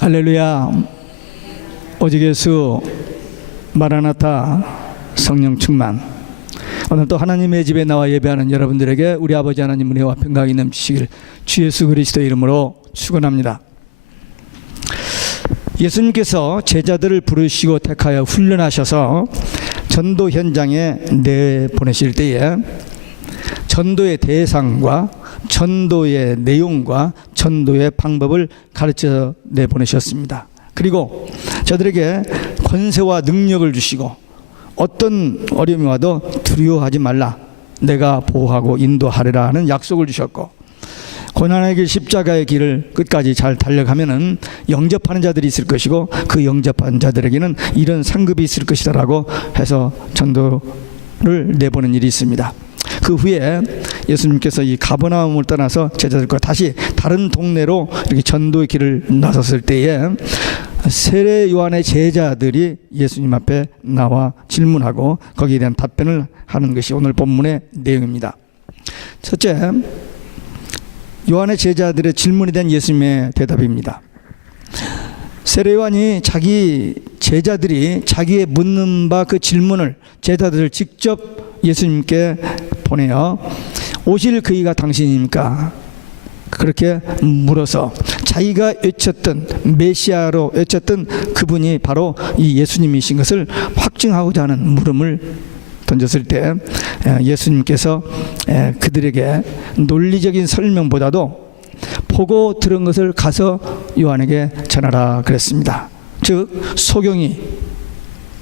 할렐루야. 오직 예수, 마라나타, 성령 충만. 오늘 또 하나님의 집에 나와 예배하는 여러분들에게 우리 아버지 하나님 은혜와 평강이 넘치시길 주 예수 그리스도의 이름으로 축원합니다. 예수님께서 제자들을 부르시고 택하여 훈련하셔서 전도 현장에 내보내실 때에 전도의 대상과 전도의 내용과 전도의 방법을 가르쳐 내보내셨습니다. 그리고 저들에게 권세와 능력을 주시고 어떤 어려움이 와도 두려워하지 말라, 내가 보호하고 인도하리라 하는 약속을 주셨고, 고난의 길 십자가의 길을 끝까지 잘 달려가면은 영접하는 자들이 있을 것이고 그 영접한 자들에게는 이런 상급이 있을 것이다라고 해서 전도를 내보낸 일이 있습니다. 그 후에 예수님께서 이 가버나움을 떠나서 제자들과 다시 다른 동네로 이렇게 전도의 길을 나섰을 때에 세례 요한의 제자들이 예수님 앞에 나와 질문하고 거기에 대한 답변을 하는 것이 오늘 본문의 내용입니다. 첫째, 요한의 제자들의 질문에 대한 예수님의 대답입니다. 세례 요한이 자기 제자들이 자기의 묻는 바 그 질문을 제자들을 직접 예수님께 보내어 오실 그이가 당신입니까? 그렇게 물어서 자기가 외쳤던 메시아로 외쳤던 그분이 바로 이 예수님이신 것을 확증하고자 하는 물음을 던졌을 때 예수님께서 그들에게 논리적인 설명보다도 보고 들은 것을 가서 요한에게 전하라 그랬습니다. 즉 소경이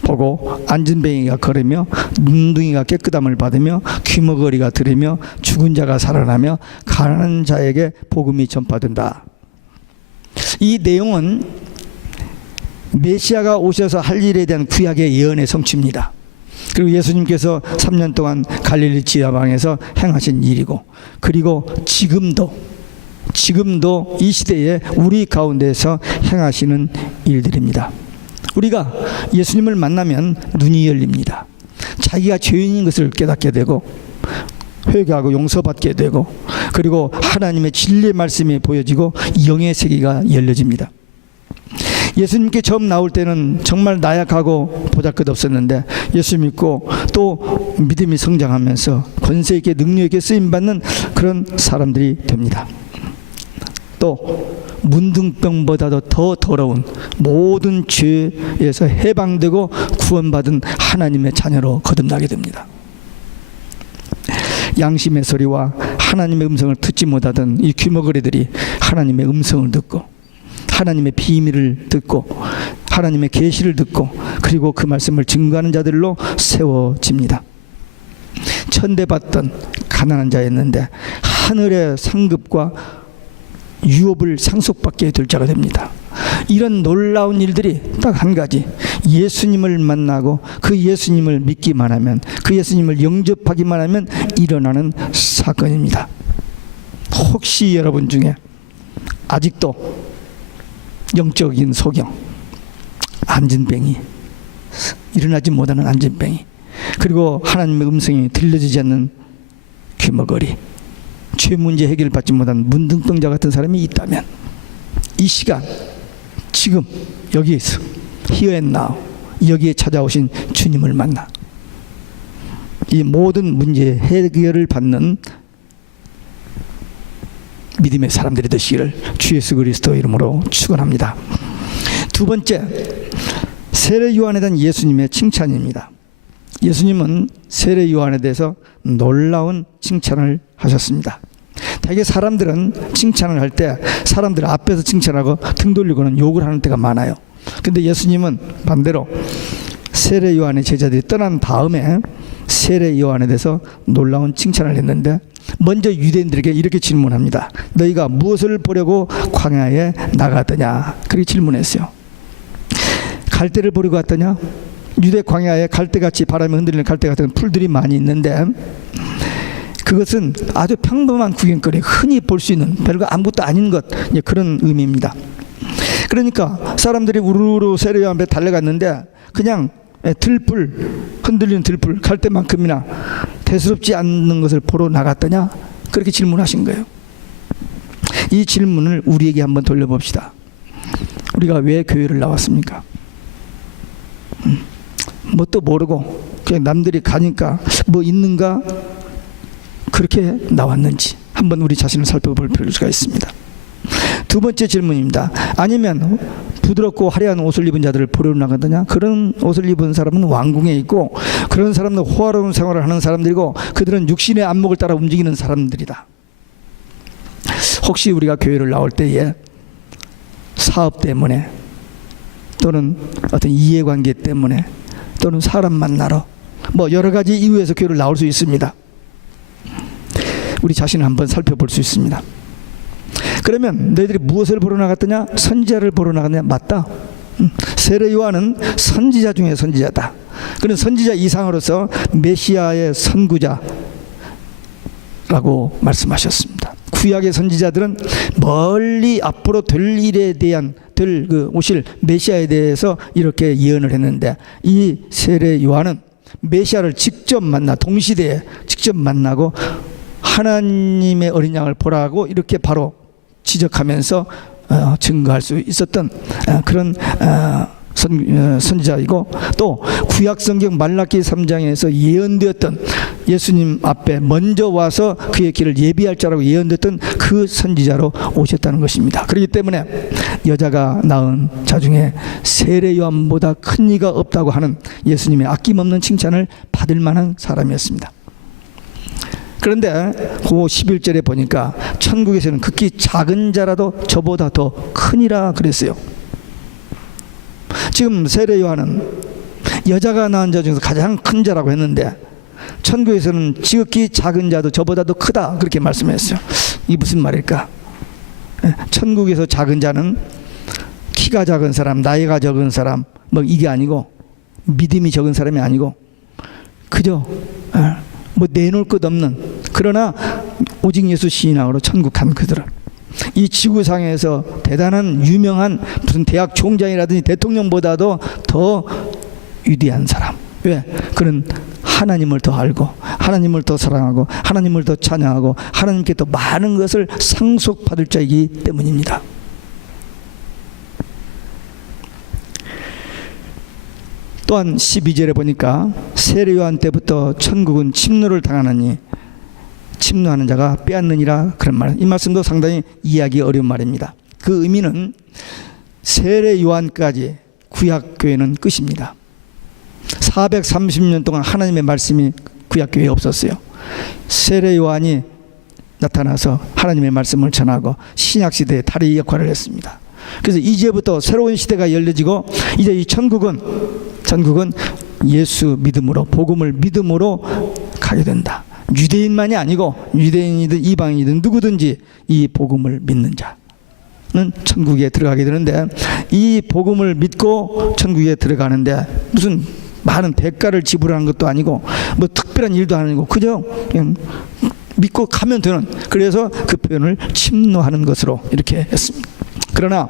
보고 앉은뱅이가 걸으며 눈둥이가 깨끗함을 받으며 귀머거리가 들으며 죽은 자가 살아나며 가난한 자에게 복음이 전파된다. 이 내용은 메시아가 오셔서 할 일에 대한 구약의 예언의 성취입니다. 그리고 예수님께서 3년 동안 갈릴리 지하방에서 행하신 일이고, 그리고 지금도 이 시대에 우리 가운데서 행하시는 일들입니다. 우리가 예수님을 만나면 눈이 열립니다. 자기가 죄인인 것을 깨닫게 되고 회개하고 용서받게 되고, 그리고 하나님의 진리의 말씀이 보여지고 영의 세계가 열려집니다. 예수님께 처음 나올 때는 정말 나약하고 보잘것없었는데 예수 믿고 또 믿음이 성장하면서 권세 있게 능력 있게 쓰임받는 그런 사람들이 됩니다. 또 문둥병보다도 더 더러운 모든 죄에서 해방되고 구원받은 하나님의 자녀로 거듭나게 됩니다. 양심의 소리와 하나님의 음성을 듣지 못하던 이 귀머거리들이 하나님의 음성을 듣고 하나님의 비밀을 듣고 하나님의 계시를 듣고 그리고 그 말씀을 증거하는 자들로 세워집니다. 천대받던 가난한 자였는데 하늘의 상급과 유업을 상속받게 될 자가 됩니다. 이런 놀라운 일들이 딱 한 가지, 예수님을 만나고 그 예수님을 믿기만 하면, 그 예수님을 영접하기만 하면 일어나는 사건입니다. 혹시 여러분 중에 아직도 영적인 소경, 안진뱅이, 일어나지 못하는 안진뱅이, 그리고 하나님의 음성이 들려지지 않는 귀머거리, 죄 문제 해결받지 못한 문둥병자 같은 사람이 있다면 이 시간 지금 여기에서 Here and Now 여기에 찾아오신 주님을 만나 이 모든 문제 해결을 받는 믿음의 사람들이 되시기를 주 예수 그리스도 이름으로 축원합니다. 두 번째, 세례 요한에 대한 예수님의 칭찬입니다. 예수님은 세례 요한에 대해서 놀라운 칭찬을 하셨습니다. 대개 사람들은 칭찬을 할 때 사람들 앞에서 칭찬하고 등 돌리고는 욕을 하는 때가 많아요. 근데 예수님은 반대로 세례 요한의 제자들이 떠난 다음에 세례 요한에 대해서 놀라운 칭찬을 했는데, 먼저 유대인들에게 이렇게 질문합니다. 너희가 무엇을 보려고 광야에 나갔더냐? 그렇게 질문했어요. 갈대를 보려고 갔더냐? 유대 광야에 갈대같이 바람에 흔들리는 갈대 같은 풀들이 많이 있는데 그것은 아주 평범한 구경거리, 흔히 볼 수 있는 별거 아무것도 아닌 것, 그런 의미입니다. 그러니까 사람들이 우르르 세례 요한 앞에 달려갔는데 그냥 들풀, 흔들리는 들풀, 갈대만큼이나 대수롭지 않는 것을 보러 나갔더냐? 그렇게 질문하신 거예요. 이 질문을 우리에게 한번 돌려봅시다. 우리가 왜 교회를 나왔습니까? 뭣도 모르고 그냥 남들이 가니까 뭐 있는가 그렇게 나왔는지 한번 우리 자신을 살펴볼 필요가 있습니다. 두 번째 질문입니다. 아니면 부드럽고 화려한 옷을 입은 자들을 보러 나가느냐? 그런 옷을 입은 사람은 왕궁에 있고 그런 사람은 호화로운 생활을 하는 사람들이고 그들은 육신의 안목을 따라 움직이는 사람들이다. 혹시 우리가 교회를 나올 때에 사업 때문에 또는 어떤 이해관계 때문에 또는 사람 만나러 뭐 여러 가지 이유에서 교회를 나올 수 있습니다. 우리 자신을 한번 살펴볼 수 있습니다. 그러면 너희들이 무엇을 보러 나갔더냐? 선지자를 보러 나갔냐? 맞다. 세례 요한은 선지자 중에 선지자다. 그는 선지자 이상으로서 메시아의 선구자라고 말씀하셨습니다. 구약의 선지자들은 멀리 앞으로 될 일에 대한 오실 메시아에 대해서 이렇게 예언을 했는데 이 세례 요한은 메시아를 직접 동시대에 직접 만나고 하나님의 어린 양을 보라고 이렇게 바로 지적하면서 증거할 수 있었던 그런 선지자이고 또 구약 성경 말라기 3장에서 예언되었던 예수님 앞에 먼저 와서 그의 길을 예비할 자라고 예언됐던 그 선지자로 오셨다는 것입니다. 그렇기 때문에 여자가 낳은 자 중에 세례 요한보다 큰 이가 없다고 하는 예수님의 아낌없는 칭찬을 받을 만한 사람이었습니다. 그런데 그 11절에 보니까 천국에서는 극히 작은 자라도 저보다 더 크니라 그랬어요. 지금 세례 요한은 여자가 낳은 자 중에서 가장 큰 자라고 했는데 천국에서는 지극히 작은 자도 저보다 더 크다 그렇게 말씀했어요. 이게 무슨 말일까? 천국에서 작은 자는 키가 작은 사람, 나이가 적은 사람 뭐 이게 아니고 믿음이 적은 사람이 아니고 그저 뭐 내놓을 것 없는 그러나 오직 예수 신앙으로 천국 간 그들은 이 지구상에서 대단한 유명한 무슨 대학 총장이라든지 대통령보다도 더 위대한 사람. 왜? 그는 하나님을 더 알고 하나님을 더 사랑하고 하나님을 더 찬양하고 하나님께 더 많은 것을 상속받을 자이기 때문입니다. 또한 12절에 보니까 세례 요한 때부터 천국은 침노를 당하느니 침노하는 자가 빼앗느니라 그런 말. 이 말씀도 상당히 이해하기 어려운 말입니다. 그 의미는 세례 요한까지 구약 교회는 끝입니다. 430년 동안 하나님의 말씀이 구약 교회에 없었어요. 세례 요한이 나타나서 하나님의 말씀을 전하고 신약 시대의 다리 역할을 했습니다. 그래서 이제부터 새로운 시대가 열려지고 이제 이 천국은 예수 믿음으로 복음을 믿음으로 가게 된다. 유대인만이 아니고 유대인이든 이방인이든 누구든지 이 복음을 믿는 자는 천국에 들어가게 되는데 이 복음을 믿고 천국에 들어가는데 무슨 많은 대가를 지불하는 것도 아니고 뭐 특별한 일도 아니고 그저 그냥 믿고 가면 되는, 그래서 그 표현을 침노하는 것으로 이렇게 했습니다. 그러나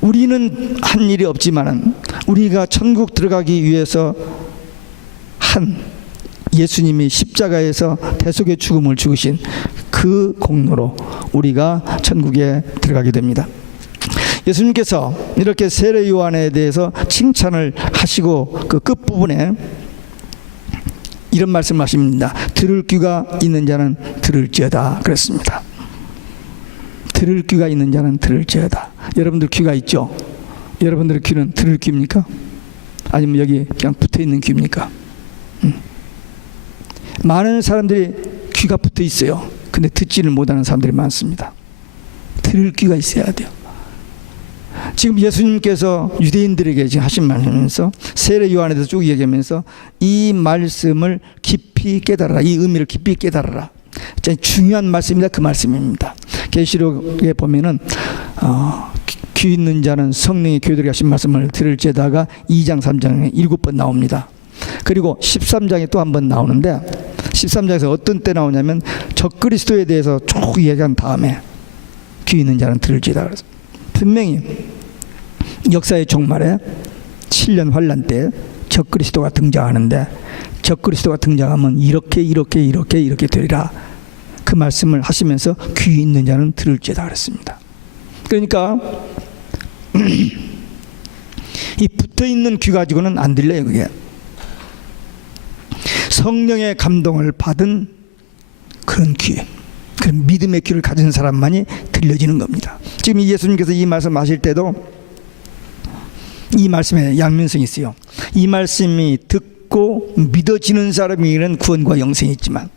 우리는 한 일이 없지만은 우리가 천국 들어가기 위해서 한 예수님이 십자가에서 대속의 죽음을 죽으신 그 공로로 우리가 천국에 들어가게 됩니다. 예수님께서 이렇게 세례 요한에 대해서 칭찬을 하시고 그 끝부분에 이런 말씀을 하십니다. 들을 귀가 있는 자는 들을지어다 그랬습니다. 들을 귀가 있는 자는 들을지어다. 여러분들 귀가 있죠? 여러분들의 귀는 들을 귀입니까? 아니면 여기 그냥 붙어있는 귀입니까? 많은 사람들이 귀가 붙어 있어요. 근데 듣지를 못하는 사람들이 많습니다. 들을 귀가 있어야 돼요. 지금 예수님께서 유대인들에게 지금 하신 말하면서 세례 요한에 대해서 쭉 얘기하면서 이 말씀을 깊이 깨달아라, 이 의미를 깊이 깨달아라. 중요한 말씀이다. 그 말씀입니다. 계시록에 보면은 귀 있는 자는 성령이 교회들에게 하신 말씀을 들을지어다가 2장 3장에 7번 나옵니다. 그리고 13장에 또 한 번 나오는데 13장에서 어떤 때 나오냐면 적그리스도에 대해서 쭉 얘기한 다음에 귀 있는 자는 들을지어다 그래서 분명히 역사의 종말에 7년 환란 때 적그리스도가 등장하는데 적그리스도가 등장하면 이렇게 되리라. 그 말씀을 하시면서 귀 있는 자는 들을지어다 그랬습니다. 그러니까 이 붙어있는 귀 가지고는 안 들려요. 그게 성령의 감동을 받은 그런 귀, 그런 믿음의 귀를 가진 사람만이 들려지는 겁니다. 지금 예수님께서 이 말씀 하실 때도 이 말씀에 양면성이 있어요. 이 말씀이 듣고 믿어지는 사람에게는 구원과 영생이 있지만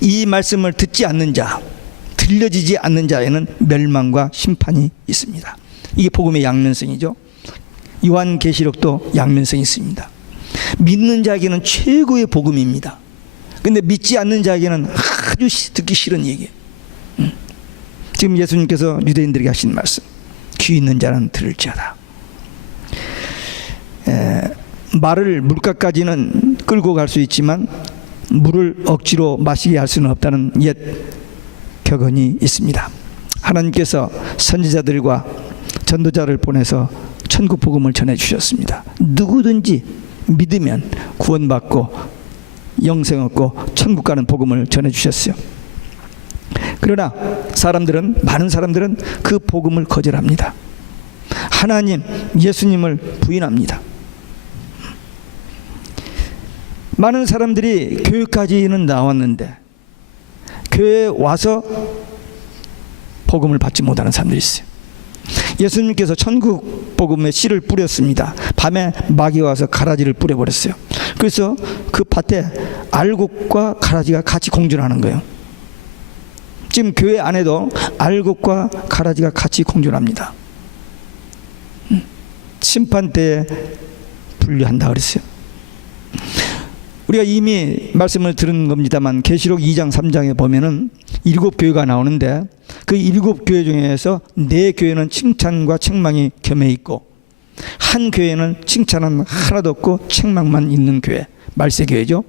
이 말씀을 듣지 않는 자, 들려지지 않는 자에는 멸망과 심판이 있습니다. 이게 복음의 양면성이죠. 요한계시록도 양면성이 있습니다. 믿는 자에게는 최고의 복음입니다. 근데 믿지 않는 자에게는 아주 듣기 싫은 얘기예요. 지금 예수님께서 유대인들에게 하신 말씀, 귀 있는 자는 들을지어다. 말을 물가까지는 끌고 갈 수 있지만 물을 억지로 마시게 할 수는 없다는 옛 격언이 있습니다. 하나님께서 선지자들과 전도자를 보내서 천국 복음을 전해주셨습니다. 누구든지 믿으면 구원받고 영생 얻고 천국 가는 복음을 전해주셨어요. 그러나 많은 사람들은 그 복음을 거절합니다. 하나님, 예수님을 부인합니다. 많은 사람들이 교회까지는 나왔는데 교회에 와서 복음을 받지 못하는 사람들이 있어요. 예수님께서 천국 복음에 씨를 뿌렸습니다. 밤에 마귀가 와서 가라지를 뿌려버렸어요. 그래서 그 밭에 알곡과 가라지가 같이 공존하는 거예요. 지금 교회 안에도 알곡과 가라지가 같이 공존합니다. 심판 때에 분류한다 그랬어요. 우리가 이미 말씀을 들은 겁니다만 계시록 2장 3장에 보면은 7교회가 나오는데 그 7교회 중에서 4교회는 칭찬과 책망이 겸해 있고 한 교회는 칭찬은 하나도 없고 책망만 있는 교회, 말세교회죠.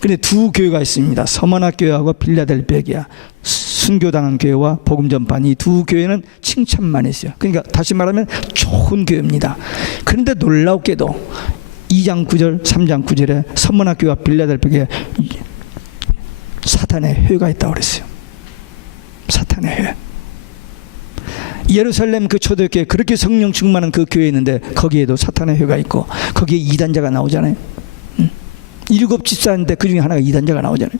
그런데 2교회가 있습니다. 서머나 교회하고 빌라델피아 교회, 순교당한 교회와 복음 전판, 이 2교회는 칭찬만 있어요. 그러니까 다시 말하면 좋은 교회입니다. 그런데 놀랍게도 2장 9절, 3장 9절에 서머나 교회와 빌라델피아 교회에 사탄의 회가 있다고 그랬어요. 사탄의 회. 예루살렘 그 초대교회, 그렇게 성령 충만한 그 교회에 있는데 거기에도 사탄의 회가 있고 거기에 이단자가 나오잖아요. 7 집사인데 그 중에 하나가 이단자가 나오잖아요.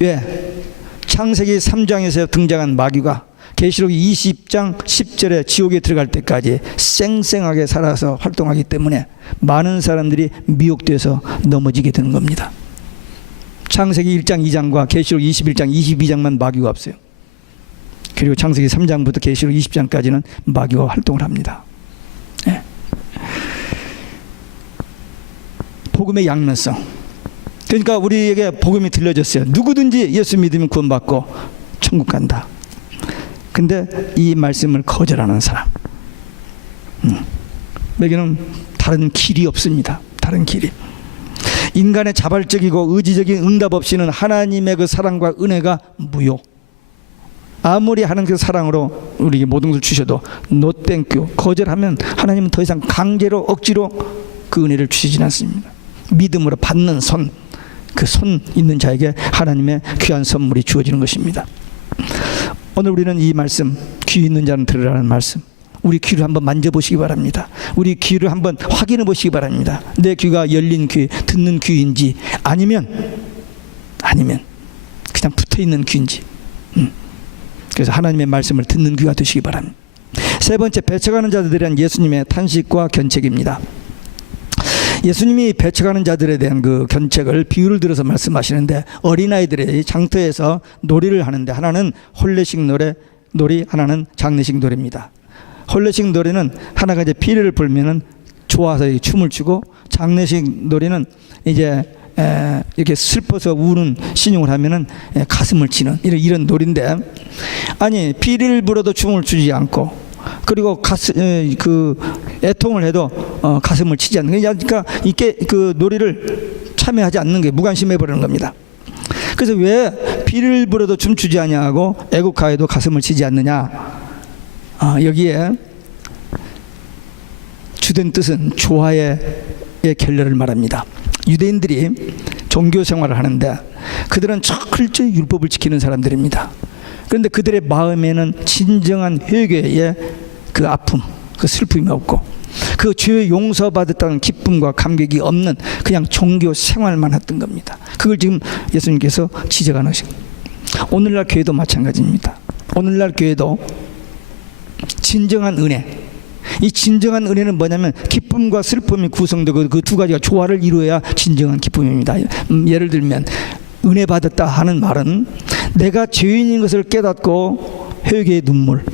왜? 창세기 3장에서 등장한 마귀가 계시록 20장 10절에 지옥에 들어갈 때까지 쌩쌩하게 살아서 활동하기 때문에 많은 사람들이 미혹돼서 넘어지게 되는 겁니다. 창세기 1장 2장과 계시록 21장 22장만 마귀가 없어요. 그리고 창세기 3장부터 계시록 20장까지는 마귀가 활동을 합니다. 네. 복음의 양면성. 그러니까 우리에게 복음이 들려졌어요. 누구든지 예수 믿으면 구원받고 천국 간다. 근데 이 말씀을 거절하는 사람, 여기는 다른 길이 없습니다. 다른 길이. 인간의 자발적이고 의지적인 응답 없이는 하나님의 그 사랑과 은혜가 무효. 아무리 하는 그 사랑으로 우리에게 모든 것을 주셔도 no thank you, 거절하면 하나님은 더 이상 강제로 억지로 그 은혜를 주시지는 않습니다. 믿음으로 받는 손, 그 손 있는 자에게 하나님의 귀한 선물이 주어지는 것입니다. 오늘 우리는 이 말씀, 귀 있는 자는 들으라는 말씀, 우리 귀를 한번 만져보시기 바랍니다. 우리 귀를 한번 확인해 보시기 바랍니다. 내 귀가 열린 귀, 듣는 귀인지 아니면 그냥 붙어있는 귀인지. 그래서 하나님의 말씀을 듣는 귀가 되시기 바랍니다. 세 번째, 배척하는 자들에 대한 예수님의 탄식과 견책입니다. 예수님이 배척하는 자들에 대한 그 견책을 비유를 들어서 말씀하시는데, 어린아이들이 장터에서 놀이를 하는데 하나는 홀레식 놀이, 하나는 장례식 놀이입니다. 홀레식 놀이는 하나가 이제 피리를 불면은 좋아서 춤을 추고, 장례식 놀이는 이제 이렇게 슬퍼서 우는 신용을 하면은 가슴을 치는 이런 놀인데, 아니 피리를 불어도 춤을 추지 않고, 그리고 그 애통을 해도 가슴을 치지 않는, 그러니까 이게 그 놀이를 참여하지 않는 게 무관심해 버리는 겁니다. 그래서 왜 피리를 불어도 춤추지 아니하고 애국가에도 가슴을 치지 않느냐? 여기에 주된 뜻은 조화의 결례를 말합니다. 유대인들이 종교 생활을 하는데 그들은 철저히 율법을 지키는 사람들입니다. 그런데 그들의 마음에는 진정한 회개의 그 아픔, 그 슬픔이 없고 그 죄 용서받았다는 기쁨과 감격이 없는 그냥 종교 생활만 했던 겁니다. 그걸 지금 예수님께서 지적하는 것입니다. 오늘날 교회도 마찬가지입니다. 오늘날 교회도 진정한 은혜, 이 진정한 은혜는 뭐냐면 기쁨과 슬픔이 구성되고 그 두 가지가 조화를 이루어야 진정한 기쁨입니다. 예를 들면 은혜 받았다 하는 말은 내가 죄인인 것을 깨닫고 회개의 눈물,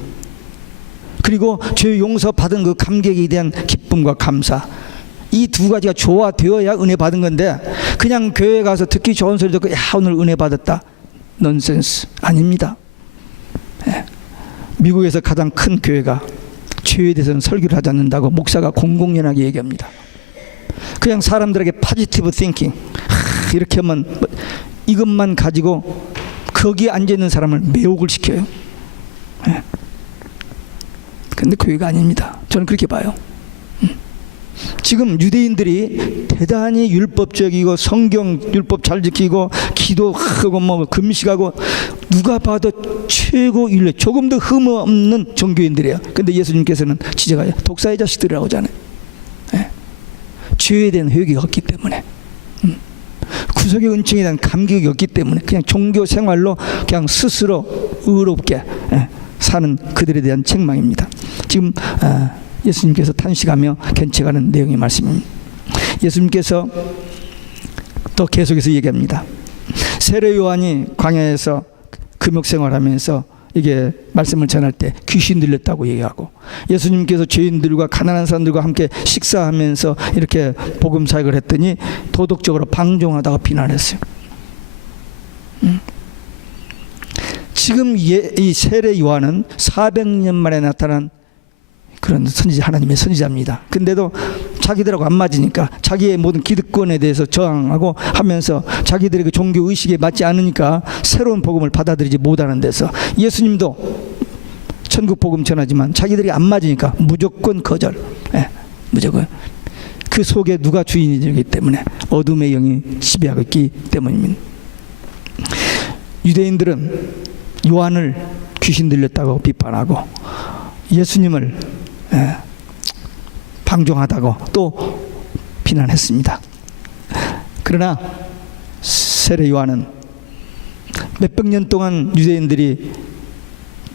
그리고 죄 용서 받은 그 감격에 대한 기쁨과 감사, 이 두 가지가 조화되어야 은혜 받은 건데 그냥 교회 가서 듣기 좋은 소리 듣고 야 오늘 은혜 받았다, 넌센스 아닙니다. 미국에서 가장 큰 교회가 죄에 대해서는 설교를 하지 않는다고 목사가 공공연하게 얘기합니다. 그냥 사람들에게 포지티브 띵킹, 이렇게 하면 이것만 가지고 거기에 앉아있는 사람을 매혹을 시켜요. 그런데 교회가 아닙니다. 저는 그렇게 봐요. 지금 유대인들이 대단히 율법적이고 성경 율법 잘 지키고 기도하고 뭐 금식하고 누가 봐도 최고 윤리, 조금 더 흠 없는 종교인들이에요. 근데 예수님께서는 지적하여 독사의 자식들이라고 하잖아요. 죄에 대한 회개가 없기 때문에, 구속의 은총에 대한 감격이 없기 때문에 그냥 종교 생활로 그냥 스스로 의롭게 사는 그들에 대한 책망입니다. 지금 예수님께서 탄식하며 견책하는 내용의 말씀입니다. 예수님께서 또 계속해서 얘기합니다. 세례 요한이 광야에서 금욕 생활하면서 이게 말씀을 전할 때 귀신 들렸다고 얘기하고, 예수님께서 죄인들과 가난한 사람들과 함께 식사하면서 이렇게 복음 사역을 했더니 도덕적으로 방종하다가 비난했어요. 지금 이 세례 요한은 400년 만에 나타난 그런 선지자, 하나님의 선지자입니다. 근데도 자기들하고 안 맞으니까 자기의 모든 기득권에 대해서 저항하고 하면서 자기들의 그 종교 의식에 맞지 않으니까 새로운 복음을 받아들이지 못하는 데서 예수님도 천국 복음 전하지만 자기들이 안 맞으니까 무조건 거절, 무조건. 그 속에 누가 주인이기 때문에 어둠의 영이 지배하고 있기 때문입니다. 유대인들은 요한을 귀신 들렸다고 비판하고 예수님을 방종하다고 또 비난했습니다. 그러나 세례 요한은 몇백 년 동안 유대인들이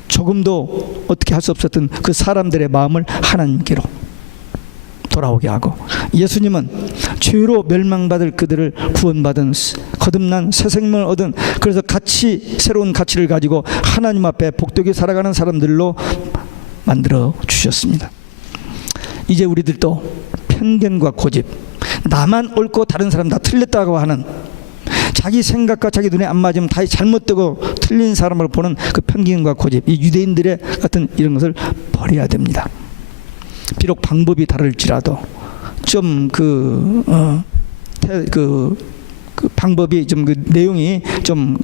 조금도 어떻게 할 수 없었던 그 사람들의 마음을 하나님께로 돌아오게 하고, 예수님은 죄로 멸망받을 그들을 구원받은 거듭난 새 생명을 얻은, 그래서 새로운 가치를 가지고 하나님 앞에 복되게 살아가는 사람들로 만들어 주셨습니다. 이제 우리들도 편견과 고집, 나만 옳고 다른 사람 다 틀렸다고 하는, 자기 생각과 자기 눈에 안 맞으면 다 잘못되고 틀린 사람을 보는 그 편견과 고집, 이 유대인들의 같은 이런 것을 버려야 됩니다. 비록 방법이 다를지라도 좀 그 방법이 좀 그 내용이 좀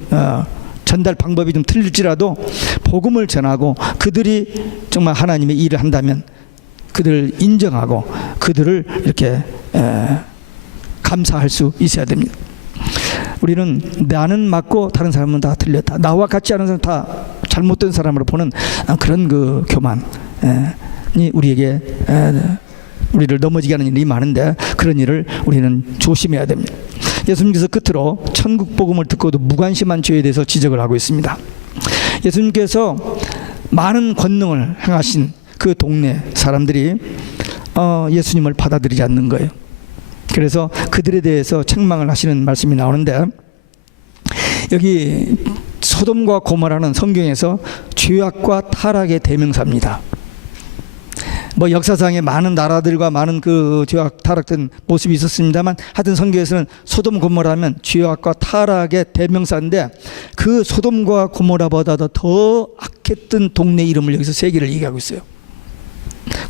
전달 방법이 좀 틀릴지라도 복음을 전하고 그들이 정말 하나님의 일을 한다면 그들을 인정하고 그들을 이렇게 감사할 수 있어야 됩니다. 우리는 나는 맞고 다른 사람은 다 틀렸다, 나와 같지 않은 사람 다 잘못된 사람으로 보는 그런 그 교만이 우리에게 우리를 넘어지게 하는 일이 많은데, 그런 일을 우리는 조심해야 됩니다. 예수님께서 끝으로 천국 복음을 듣고도 무관심한 죄에 대해서 지적을 하고 있습니다. 예수님께서 많은 권능을 행하신 그 동네 사람들이 예수님을 받아들이지 않는 거예요. 그래서 그들에 대해서 책망을 하시는 말씀이 나오는데, 여기 소돔과 고모라는 성경에서 죄악과 타락의 대명사입니다. 뭐 역사상에 많은 나라들과 많은 그 죄악 타락된 모습이 있었습니다만, 하여튼 성경에서는 소돔 고모라면 죄악과 타락의 대명사인데, 그 소돔과 고모라보다도 더 악했던 동네 이름을 여기서 세 개를 얘기하고 있어요.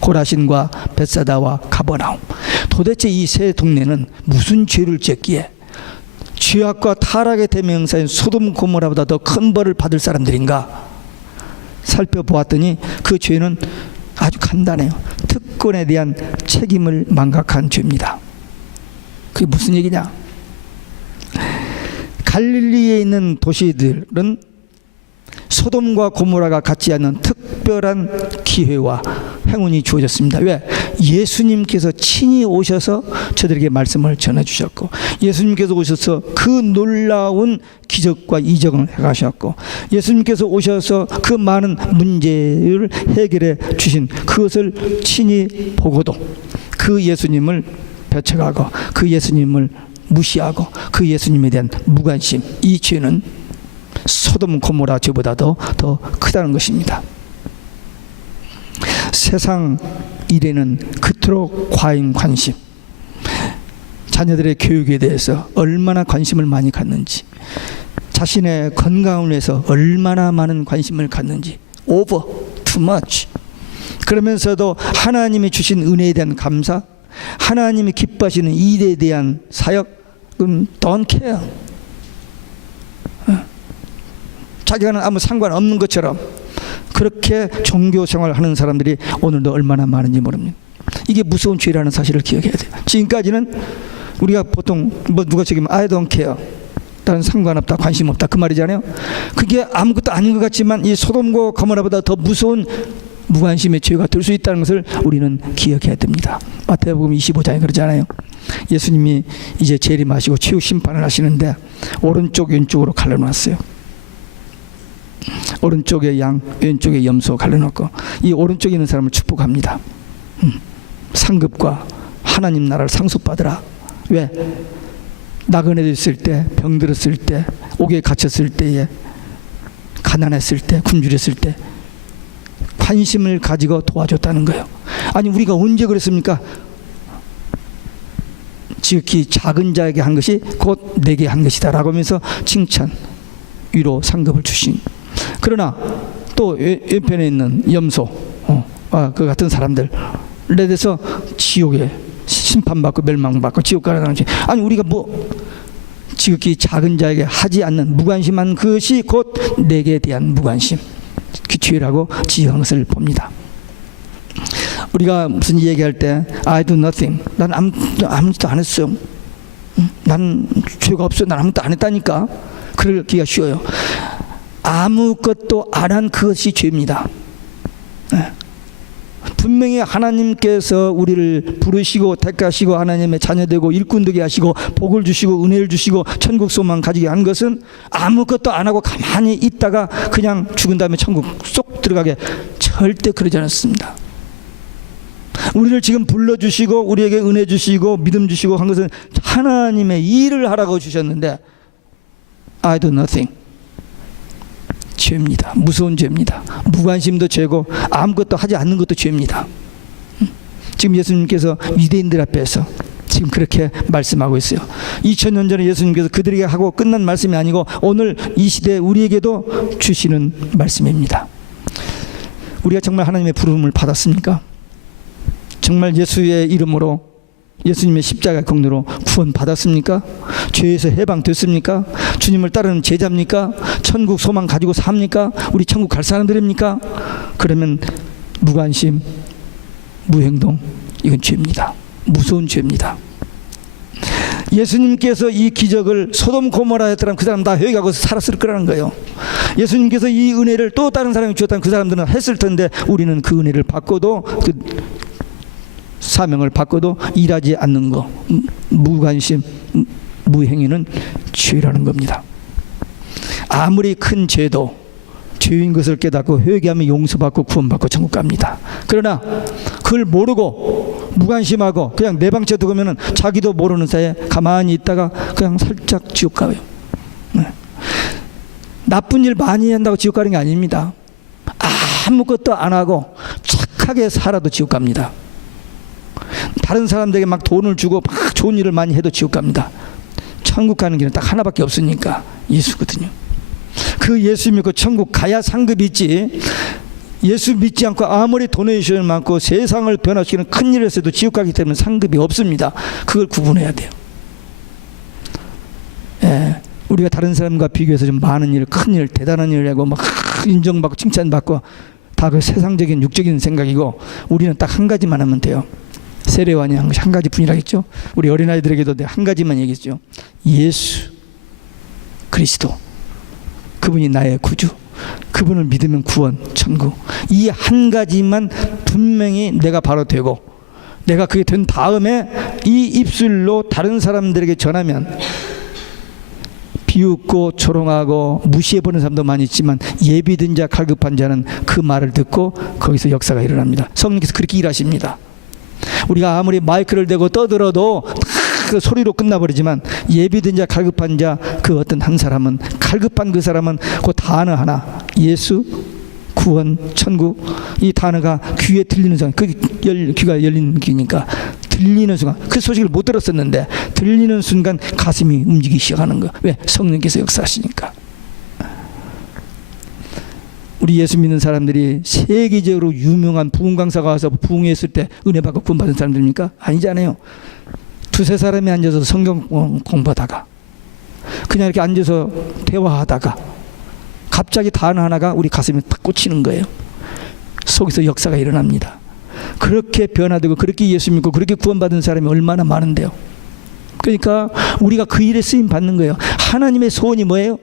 고라신과 벳사다와 가버나움. 도대체 이 세 동네는 무슨 죄를 지었기에 죄악과 타락의 대명사인 소돔 고모라보다 더 큰 벌을 받을 사람들인가 살펴보았더니 그 죄는 아주 간단해요. 특권에 대한 책임을 망각한 죄입니다. 그게 무슨 얘기냐? 갈릴리에 있는 도시들은 소돔과 고모라가 갖지 않는 특별한 기회와 행운이 주어졌습니다. 왜? 예수님께서 친히 오셔서 저들에게 말씀을 전해주셨고, 예수님께서 오셔서 그 놀라운 기적과 이적을 해가셨고, 예수님께서 오셔서 그 많은 문제를 해결해 주신 그것을 친히 보고도 그 예수님을 배척하고 그 예수님을 무시하고 그 예수님에 대한 무관심, 이 죄는 소돔 고모라 죄보다도 더 크다는 것입니다. 세상 일에는 그토록 과잉 관심, 자녀들의 교육에 대해서 얼마나 관심을 많이 갖는지, 자신의 건강을 위해서 얼마나 많은 관심을 갖는지, over, too much. 그러면서도 하나님이 주신 은혜에 대한 감사, 하나님이 기뻐하시는 일에 대한 사역은 don't care. 자기와는 아무 상관없는 것처럼 그렇게 종교 생활을 하는 사람들이 오늘도 얼마나 많은지 모릅니다. 이게 무서운 죄라는 사실을 기억해야 돼요. 지금까지는 우리가 보통 뭐 누가 저기 I don't care, 나는 상관없다, 관심 없다, 그 말이잖아요. 그게 아무것도 아닌 것 같지만 이 소돔과 고모라보다 더 무서운 무관심의 죄가 될 수 있다는 것을 우리는 기억해야 됩니다. 마태복음 25장에 그러잖아요. 예수님이 이제 재림하시고 최후 심판을 하시는데 오른쪽 왼쪽으로 갈라놨어요. 오른쪽에 양, 왼쪽에 염소 갈라놓고 이 오른쪽에 있는 사람을 축복합니다. 상급과 하나님 나라를 상속받으라. 왜? 나그네 됐을 때, 병들었을 때, 옥에 갇혔을 때에, 가난했을 때, 굶주렸을 때 관심을 가지고 도와줬다는 거예요. 아니 우리가 언제 그랬습니까? 지극히 작은 자에게 한 것이 곧 내게 한 것이다 라고 하면서 칭찬, 위로, 상급을 주신. 그러나 또 옆편에 있는 염소, 그 같은 사람들에 대해서 지옥에 심판받고 멸망받고 지옥 가라는 죄. 아니 우리가 뭐 지극히 작은 자에게 하지 않는 무관심한 것이 곧 내게 대한 무관심, 그 죄라고 지은 것을 봅니다. 우리가 무슨 얘기할 때 I do nothing, 난 아무것도 안 했어, 난 죄가 없어, 난 아무것도 안 했다니까, 그러기가 쉬워요. 아무것도 안 한 그것이 죄입니다. 분명히 하나님께서 우리를 부르시고 택하시고 하나님의 자녀되고 일꾼 되게 하시고 복을 주시고 은혜를 주시고 천국 소망 가지게 한 것은 아무것도 안 하고 가만히 있다가 그냥 죽은 다음에 천국 쏙 들어가게 절대 그러지 않았습니다. 우리를 지금 불러주시고 우리에게 은혜 주시고 믿음 주시고 한 것은 하나님의 일을 하라고 주셨는데 I do nothing, 죄입니다. 무서운 죄입니다. 무관심도 죄고 아무것도 하지 않는 것도 죄입니다. 지금 예수님께서 유대인들 앞에서 지금 그렇게 말씀하고 있어요. 2000년 전에 예수님께서 그들에게 하고 끝난 말씀이 아니고 오늘 이 시대 우리에게도 주시는 말씀입니다. 우리가 정말 하나님의 부름을 받았습니까? 정말 예수의 이름으로, 예수님의 십자가 공로로 구원 받았습니까? 죄에서 해방됐습니까? 주님을 따르는 제자입니까? 천국 소망 가지고 삽니까? 우리 천국 갈 사람들입니까? 그러면 무관심, 무행동, 이건 죄입니다. 무서운 죄입니다. 예수님께서 이 기적을 소돔 고모라 했더라면 그 사람 다 회개하고 살았을 거라는 거예요. 예수님께서 이 은혜를 또 다른 사람이 주었다면 그 사람들은 했을 텐데 우리는 그 은혜를 받고도 그 사명을 받고도 일하지 않는 거, 무관심, 무행위는 죄라는 겁니다. 아무리 큰 죄도 죄인 것을 깨닫고 회개하면 용서받고 구원받고 천국 갑니다. 그러나 그걸 모르고 무관심하고 그냥 내 방쳐 두고면은 자기도 모르는 사이에 가만히 있다가 그냥 살짝 지옥 가요. 나쁜 일 많이 한다고 지옥 가는 게 아닙니다. 아무것도 안 하고 착하게 살아도 지옥 갑니다. 다른 사람들에게 막 돈을 주고 막 좋은 일을 많이 해도 지옥 갑니다. 천국 가는 길은 딱 하나밖에 없으니까 예수거든요. 그 예수 믿고 천국 가야 상급이 있지, 예수 믿지 않고 아무리 도네이션이 많고 세상을 변화시키는 큰 일을 해도 지옥 가기 때문에 상급이 없습니다. 그걸 구분해야 돼요. 우리가 다른 사람과 비교해서 좀 많은 일, 큰 일, 대단한 일을 하고 막 인정받고 칭찬받고 다 그 세상적인 육적인 생각이고, 우리는 딱 한 가지만 하면 돼요. 세례요한이 한 가지 분이라겠죠. 우리 어린아이들에게도 한 가지만 얘기했죠. 예수 그리스도, 그분이 나의 구주, 그분을 믿으면 구원, 천국. 이 한 가지만 분명히 내가 바로 되고, 내가 그게 된 다음에 이 입술로 다른 사람들에게 전하면, 비웃고 조롱하고 무시해버리는 사람도 많이 있지만 예비된 자 갈급한 자는 그 말을 듣고 거기서 역사가 일어납니다. 성령께서 그렇게 일하십니다. 우리가 아무리 마이크를 대고 떠들어도 다 그 소리로 끝나버리지만, 예비된 자 갈급한 자 그 어떤 한 사람은, 갈급한 그 사람은 그 단어 하나, 예수, 구원, 천국, 이 단어가 귀에 들리는 순간, 그 귀가 열리는 귀니까 들리는 순간, 그 소식을 못 들었었는데 들리는 순간 가슴이 움직이기 시작하는 거예요. 왜? 성령께서 역사하시니까. 우리 예수 믿는 사람들이 세계적으로 유명한 부흥 강사가 와서 부흥했을 때 은혜 받고 구원 받은 사람들입니까? 아니잖아요. 두세 사람이 앉아서 성경 공부하다가, 그냥 이렇게 앉아서 대화하다가 갑자기 단어 하나가 우리 가슴에 딱 꽂히는 거예요. 속에서 역사가 일어납니다. 그렇게 변화되고 그렇게 예수 믿고 그렇게 구원받은 사람이 얼마나 많은데요. 그러니까 우리가 그 일에 쓰임 받는 거예요. 하나님의 소원이 뭐예요?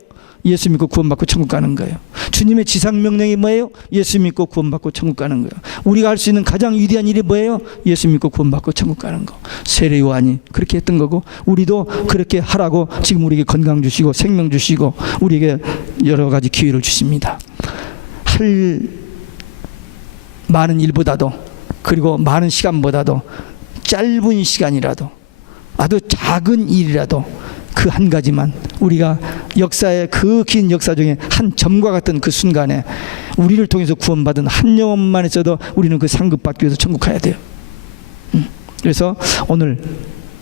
예수 믿고 구원받고 천국 가는 거예요. 주님의 지상명령이 뭐예요? 예수 믿고 구원받고 천국 가는 거예요. 우리가 할 수 있는 가장 위대한 일이 뭐예요? 예수 믿고 구원받고 천국 가는 거. 세례 요한이 그렇게 했던 거고, 우리도 그렇게 하라고 지금 우리에게 건강 주시고 생명 주시고 우리에게 여러 가지 기회를 주십니다. 할 많은 일보다도, 그리고 많은 시간보다도 짧은 시간이라도, 아주 작은 일이라도 그 한 가지만, 우리가 역사의 그 긴 역사 중에 한 점과 같은 그 순간에 우리를 통해서 구원받은 한 영혼만 있어도 우리는 그 상급받기 위해서 천국 가야 돼요. 그래서 오늘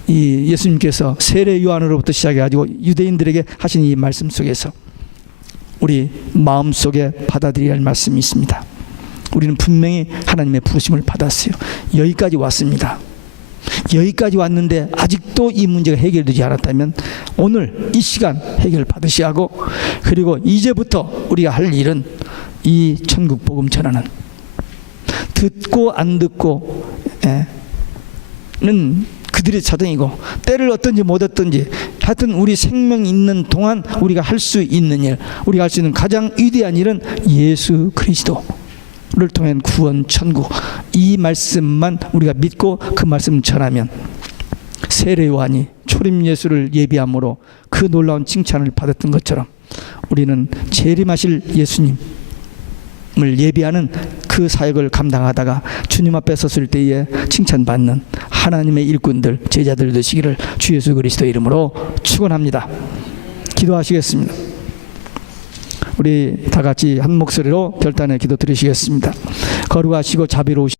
이 예수님께서 세례 요한으로부터 시작해가지고 유대인들에게 하신 이 말씀 속에서 우리 마음속에 받아들여야 할 말씀이 있습니다. 우리는 분명히 하나님의 부르심을 받았어요. 여기까지 왔습니다. 여기까지 왔는데 아직도 이 문제가 해결되지 않았다면 오늘 이 시간 해결 받으셔야 하고, 그리고 이제부터 우리가 할 일은 이 천국 복음 전하는, 듣고 안 듣고 는 그들의 자정이고, 때를 얻든지 못 얻든지 하여튼 우리 생명 있는 동안 우리가 할 수 있는 일, 우리가 할 수 있는 가장 위대한 일은 예수 그리스도를 통한 구원, 천국, 이 말씀만 우리가 믿고 그 말씀을 전하면, 세례 요한이 초림 예수를 예비함으로 그 놀라운 칭찬을 받았던 것처럼 우리는 재림하실 예수님을 예비하는 그 사역을 감당하다가 주님 앞에 섰을 때에 칭찬받는 하나님의 일꾼들, 제자들 되시기를 주 예수 그리스도 이름으로 축원합니다. 기도하시겠습니다. 우리 다 같이 한 목소리로 결단의 기도 드리시겠습니다. 거룩하시고 자비로우신